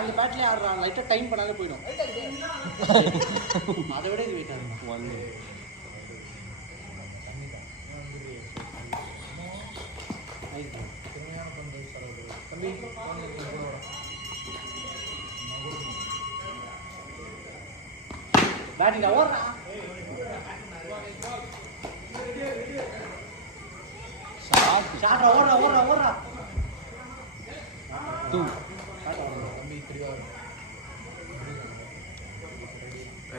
அந்த பேட்லேயே ஆடுறான் லைட்டாக டைம் பண்ணாலே போயிடும். அதை விட இது வெயிட் ஆகும். 1 பேட்டிங் ஓடுறா ஷாட் ஓடுறா 2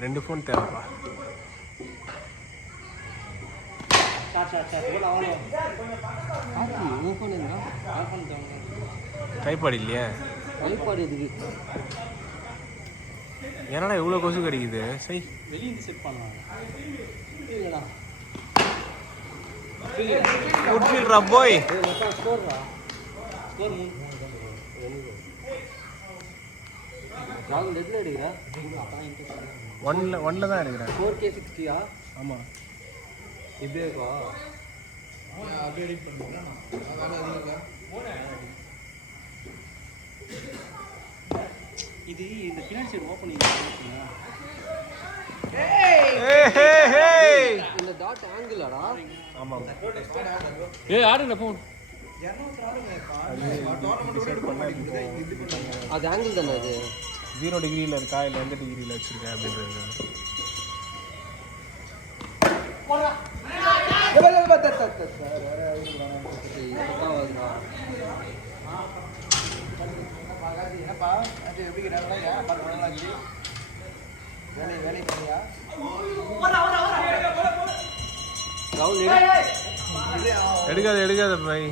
2 ஃபோன் தேவைப்பா. ட்ரைபாட் இல்லையா? ட்ரைபாட் இதுக்கு என்னடா இவ்வளோ கொசு கிடைக்குது? சரி வெளியே செட் பண்ணலாம். இல்லடா குட் ஃபீல்டரா போய். ஸ்கோர்ரா ஸ்கோர் 3 ராகுல் எதுல எடுக்கிறா? 1ல தான் எடுக்கிறேன். 4K60 ஆமா இதேவா? அப்படியே எடிட் பண்ணுறேன். வேலை எதுவும் இல்லை. இது இந்த பினான்ஸ் சைடு ஓப்பனிங் இந்த டாட் ஆங்கிளாடா? ஆமா ஆடுங்க ஃபோன் அது ஆங்கிள் தானே? அது 0 டிகிரியில் இருக்கா இல்லை எந்த டிகிரியில் வச்சிருக்கேன் அப்படின்றது. என்னப்பா அது எப்படி வேலை வேலை பண்ணியா? எடுக்காத பாய்.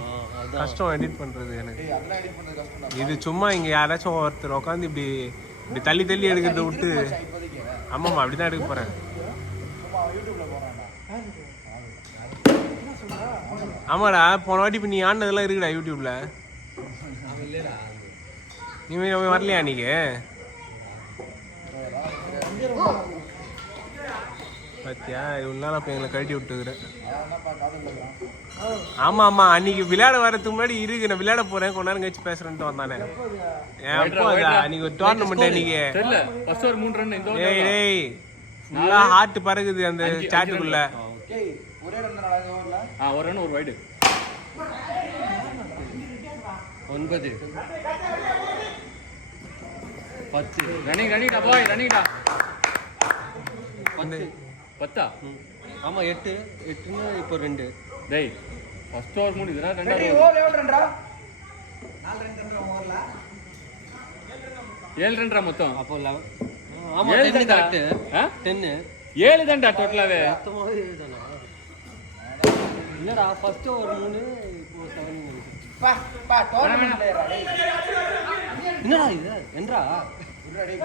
கஷ்டம் எடிட் பண்ணுறது எனக்கு. இது சும்மா இங்கே யாராச்சும் ஒருத்தர் உட்காந்து இப்படி இப்படி தள்ளி தள்ளி எடுக்கிறத விட்டு. ஆமாம்மா அப்படி தான் எடுக்க போகிறேன். ஆமாடா போன வாட்டி இப்போ நீ ஆனதெல்லாம் இருக்குடா யூடியூப்ல. நீ வரலையா நீங்க? பார்த்தியா இவ்வளோ நாள் அப்போ எங்களை கழட்டி விட்டுக்கிறேன். ஆமாம் ஆமாம் அன்னைக்கு விளையாட வரதுக்கு முன்னாடி இருக்கு நான் விளையாட போகிறேன் கொஞ்ச நேரம் கழிச்சு பேசுகிறேன்ட்டு வந்தானே. அப்போ அன்னைக்கு ஒரு டோர்னமெண்ட் அன்னைக்கு டேய் ஃபுல்லாக ஹார்ட் பறகுது அந்த சாட்டுக்குள்ள. ஒரு ரன் ஒரு வைடு 9 10 ரன்னிங்டா பாய் ரன்னிங்டா 10 ஆமா 8ன்னு இப்போ 2 டேய் ஃபர்ஸ்ட் ஓவர் முடியுதுடா ரெண்டாவது ஓவர் எவ்வளவு ரன்டா 4 ரன் பண்ற ஓவர்ல 7 ரன்டா மொத்தம் அப்போ 11 ஆமா 10 கரெக்ட் 10 7 தான்டா டோட்டலாவே மொத்தமாவே 7 தானா இல்லடா ஃபர்ஸ்ட் ஓவர் 3 இப்போ 7 பா டோர்னமென்ட் பிளேயரா டேய் என்னடா இது என்றா டேய்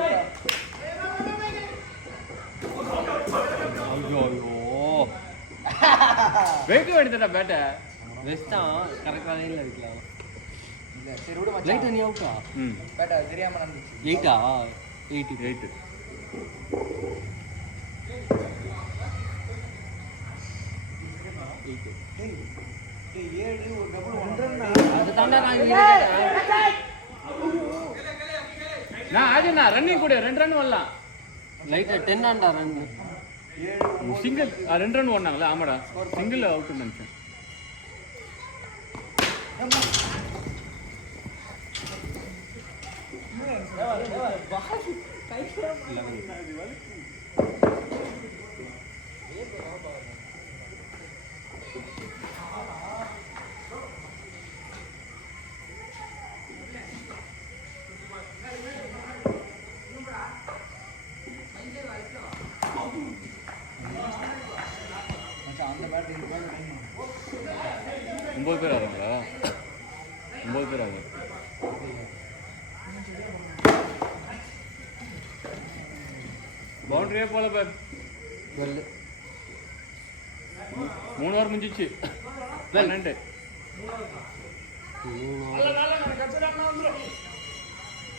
ஐயோ வெயிட் எடுத்தடா பேட்ட வெஸ்டா கரெக்ட்டா லைன்ல வைக்கலாம் இல்ல சரி விடு மச்சான் லைட் நீ அவுட்டா பேட்ட தெரியாம நடந்துச்சு 8 டேய் 7 ஒரு டபுள் 1 ரன் அது தாண்டா நான் ஆடினா ரன்னிங் கூட 2 ரன் வரலாம் லைட் 10 ஆண்டா ரன் சிங்கிள் 2 ரன் ஓடுனாங்களா? ஆமாடா சிங்கிள் அவுட் நினைச்சேன். ஒன்பது பேர் ஆகுங்களா? 9 பேர் ஆகும். பவுண்டரியே போல பேர் 3 ஓவர் முடிஞ்சிச்சு 12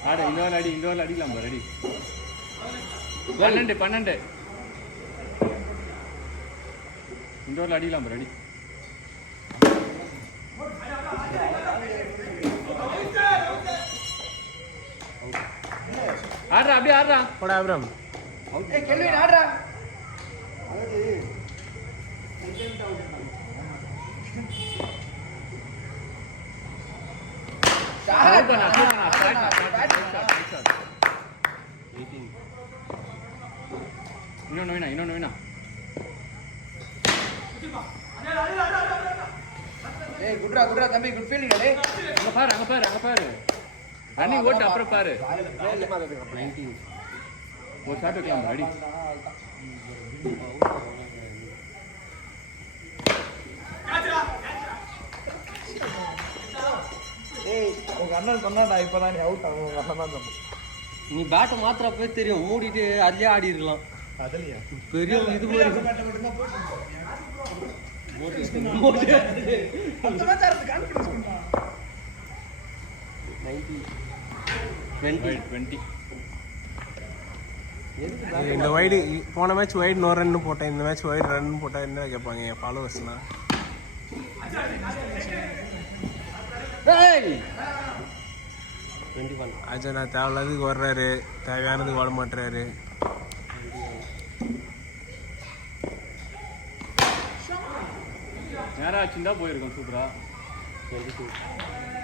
ஆட இந்த ஓவர் அடிக்கலாம் பாரு ரெடி 12 இந்த ஓவர் அடிக்கலாம் பாரு ரெடி Okay. ஆடுறா அப்படியே ஆடுறா. போடா அப்புறம் ஏய் கெல்வின் ஆடுறா. சூப்பர்ண்ணா, சூப்பர்ண்ணா. Strike shot, strike shot. இன்னொன்னு வேணா. ஏய் குட்ரா தம்பி குட் ஃபீலிங் டேய். அங்க பாரு. ரன்னிங் ஓட்டு அப்புறம் பாரு. 19 ஒரு ஷாட் வைக்கலாம் அடி. ஏய் உங்க அண்ணன் சொன்னா இப்பதான் நீ அவுட் ஆகும். உங்க அண்ணன் தான் சொன்னான். நீ பேட்டை மாத்திரப்பே தெரியும், மூடிட்டு அதுலயே ஆடி இருக்கலாம். அதுலயா பெரிய இது மாதிரி அந்த மேட்ச் ஆடுறது கான்ஃபிடன்ஸ் பண்ணா. 20 20. இந்த வைடு போன மேட்ச் வைடு நோ ரன் போட்டேன், இந்த மேட்ச் வைடு ரன் போட்டா என்ன கேட்பாங்க என் ஃபாலோவர்ஸ்லாம். ஏய் 21 அஜய் நான் தேவையில்லாததுக்கு வர்றாரு, தேவையானதுக்கு ஓட மாட்டுறாரு. நேரா வச்சிருந்தா போயிருக்கோம் சூப்பரா. 22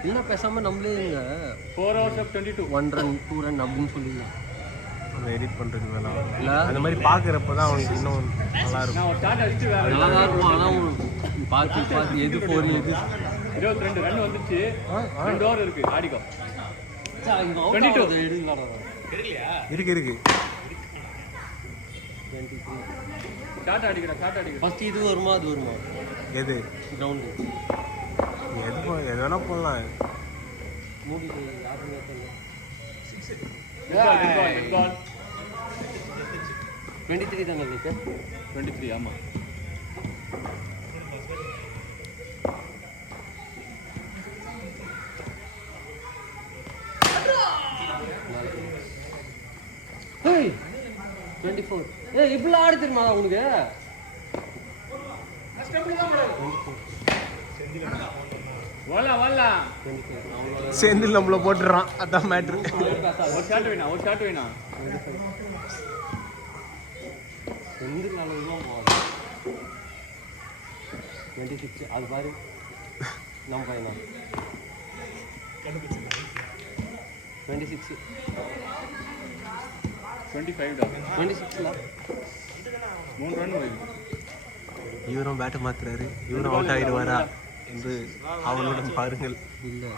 இன்னும் பேசாம நம்மளே இங்க 4 hours of 22. 1 run 2 run அப்படின்னு சொல்லிடலாம். எடிட் பண்றது வேணாம், இல்ல அந்த மாதிரி பாக்குறப்ப தான் அவனுக்கு இன்னும் நல்லா இருக்கும். நான் ஒரு ஷாட் அடிச்சு வேற நல்லா தான் இருக்கும். ஆனால் பார்த்து எது போறி எது 22 ரன் வந்துச்சு. 2 ஓவர் இருக்கு ஆடிக்கோ. 22 எடுக்கலாடா. இருக்கு 23 ஷாட் அடிக்கடா. ஃபர்ஸ்ட் இது வருமா அது வருமா எது கிரவுண்டு எது வேணா போடலாம். மூடிட்டு யாருமே தெரியல. Good ball. 23 தானே இருக்கு. 23 ஆமா. ஏய் 24 ஏய் இப்படி ஆட தெரியுமா உனக்கு? வாலா 24 செந்தில் நம்மள போட்டுறான், அதான் மேட்ரு. ஒரு ஷாட் வேணா. எந்த அளவுலாம் போகாது. 26 அது பாரு நம்ம பையனா 26 25 டா. 26ல 3 ரன் வருது. இவரும் பேட்டை மாத்துறாரு, இவரும் அவுட் ஆகிடுவாரா என்று அவளுடன் பாருங்கள். இல்லை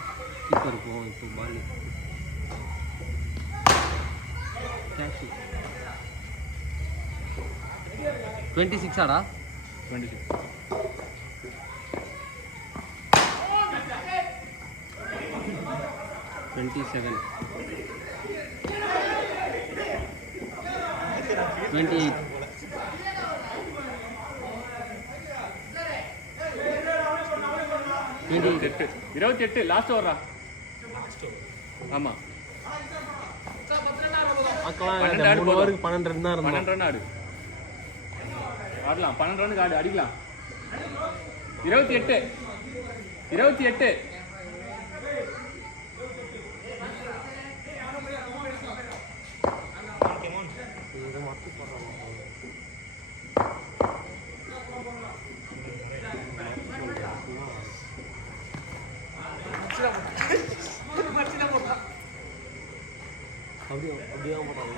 கீப்பர் இருக்கும் இப்போ பால் கேட்ச் 26 ஆடா 26. 27 28 28 லாஸ்ட் ஓவரா? ஆமா 12 ஓவருக்கு 12 ரன் தான் இருந்தான். 12 ரன் ஆடு. ஆடலாம் 12 ரனுக்கு ஆடு அடிக்கலாம். 28 அப்படியே போட்டாங்க.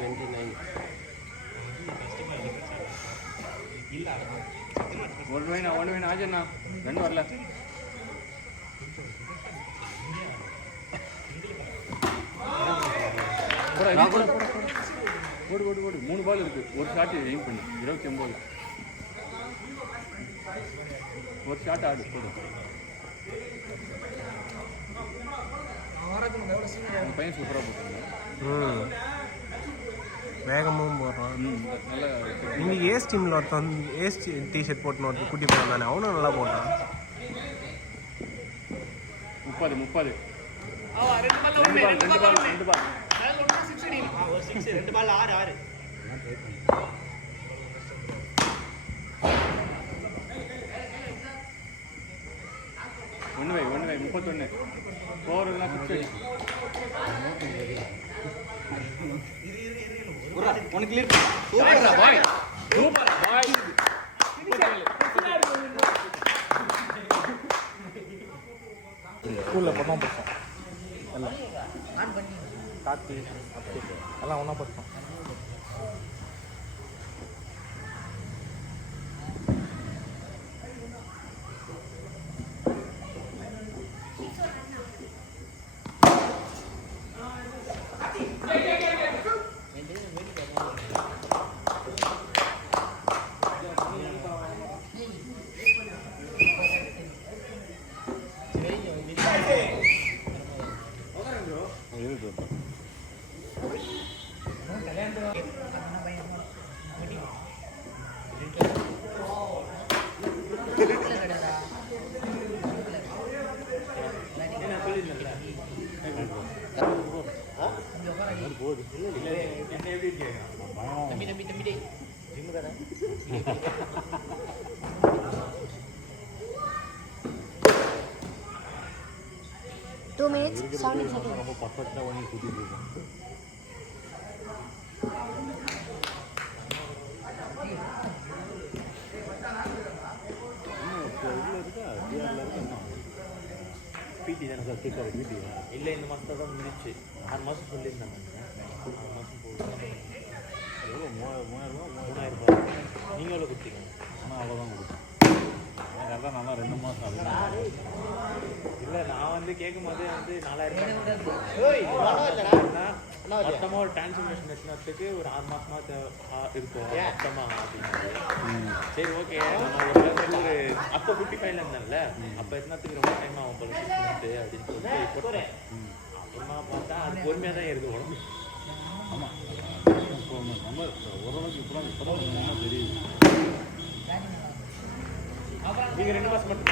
29 ஒன்று வேணும் ஆஜண்ணா. 2 வரல. ஓடு 3 பால் இருக்கு. ஒரு ஷாட் எய்ம் பண்ணு. 29 ஒரு ஷாட் ஆடு போடு. அந்த பையன் சூப்பராக போட்டாங்க. வேகமும் போடுறான். நல்ல இன்னைக்கு ஏஸ் டீமில் ஒருத்தன் ஏஸ் டிஷர்ட் போட்டுன்னு ஒருத்தர் குட்டி பையன் தானே, அவனும் நல்லா போட்டான். 30 2 பால் 2 பால் 6 6 51 ஓவர் எல்லாம் ஃபிக்ஸ் உனக்கு கிளியர் சூப்பர்டா பாய் சூப்பர் பாய் ஸ்கூலில் படம் படித்தோம் எல்லாம் கார்த்தி எல்லாம் ஒன்றா படித்தோம். Two minutes, 17 seconds. ரொம்ப பர்ஃபெக்டாக பண்ணி கூட்டிகிட்டு இருக்கோம். பிடி தானே சார் கேட்காரு பிடி இல்லை இந்த மாதத்தோட தான் முடிச்சு 6 மாதம் சொல்லியிருந்தாங்க 6 மாதம் போகுது எவ்வளோ 3000 நீங்கள் எவ்வளோ கொடுத்தீங்க ஆனால் அவ்வளோதான் கொடுத்தேன் அதான் நல்லா 2 மாதம் ஆகுது இல்லை நான் வந்து கேட்கும் போதே வந்து 4000 மொத்தமாக ஒரு டிரான்ஸ்ஃபர்மேஷன் வச்சுனதுக்கு ஒரு 6 மாதமாக இருக்கும் மொத்தமாக அப்படின்னு சரி ஓகே நான் ஒரு அப்போ 55 இருந்தேன்ல அப்போ எத்தனாத்துக்கு ரொம்ப டைம் ஆகும் போல அப்படின்னு சொல்லிட்டு போட்டேன் அப்புறமா பார்த்தா அது பொறுமையாக தான் இருக்குது உடம்பு ஆமாம் நம்ம ஓரளவுக்கு இப்போ தான் தெரியுது நீங்கள் 2 மாதம் மட்டும்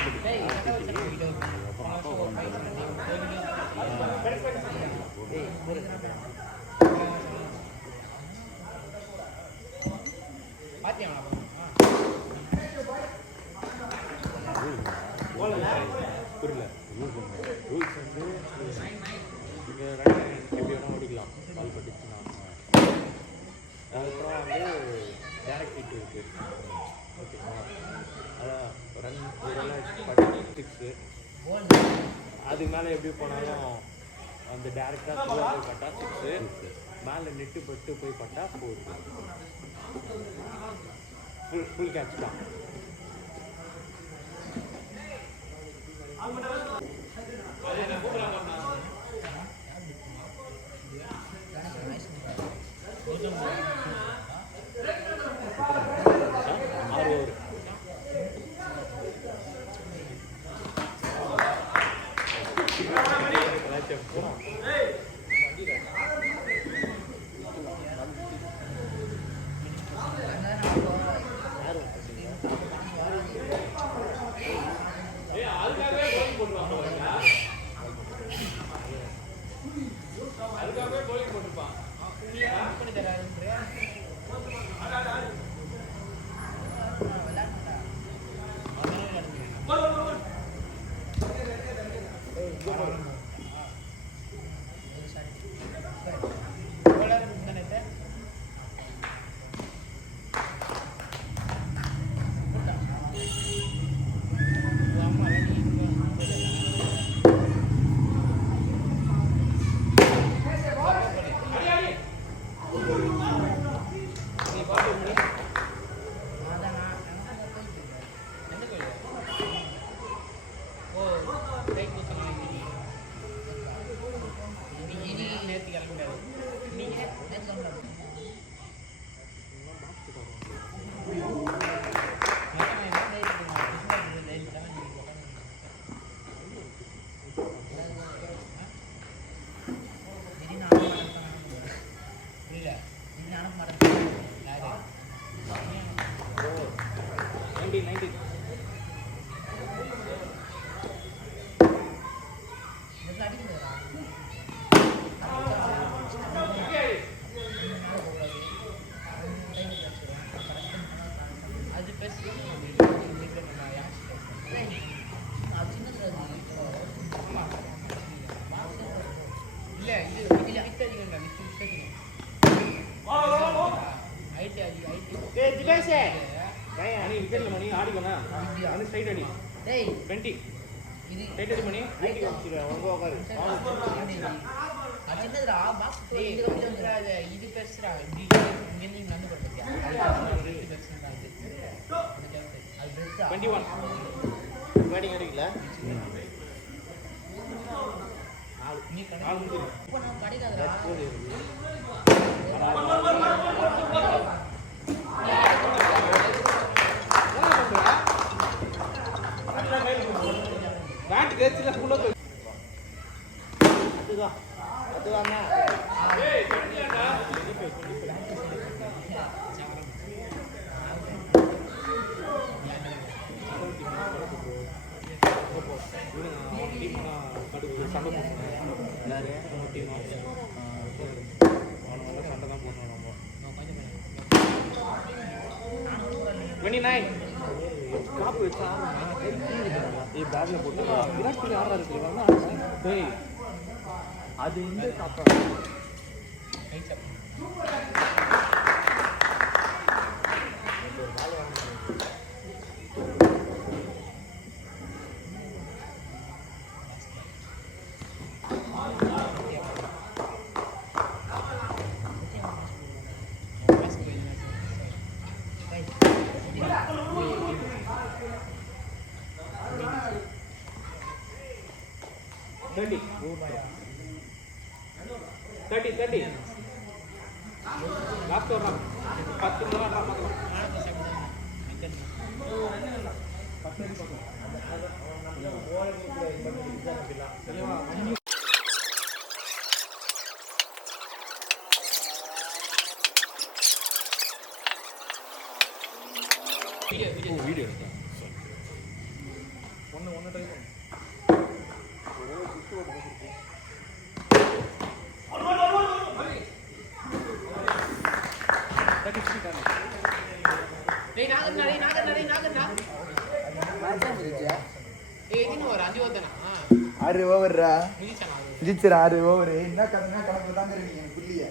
புரியல ரூல்ஸ் வந்து நீங்கள் எப்படி வேணால் ஓடிக்கலாம் கால் பட்டுச்சுன்னா அதுக்கப்புறம் வந்து டேரக்ட் ஹிட் இருக்குது ஓகேங்களா அதான் ரன் ஒரு சிக்ஸு அதுக்கு மேலே எப்படி போனாலும் அந்த டேரெக்டாக போய் பட்டா 6 மேலே நெட்டு பட்டு போய் பட்டா 4 ஃபுல் கேட்ச் தான் அதுக்காகவே ஆடிக்கோண்ணா வந்து ஸ்ட்ரைட் அடி 20 ஸ்ட்ரைட் அடி பண்ணி ஊட்டி வச்சுரு ஒழுங்கா உட்காரு இது பெருசுடா இங்க நடந்து போறதுக்கு 21 பேட்டிங் அடிக்கல பேட் கேட்சில ஃபுல்லா அதுதாங்க ஏய் கட்டியாடா சண்டை தான் போடணும் நம்ம 29 காப்பு வச்சா பேக்ல போட்டு விராட் கோலி ஆடுறாரு தெரியுமா அது இந்த காப்பா थर्टी लास्ट और 10 वीडियो ஆறு ஓவர்ரா ஜிச்சரா 6 ஓவர் என்ன கணக்கு தான் தெரியும் புள்ளிய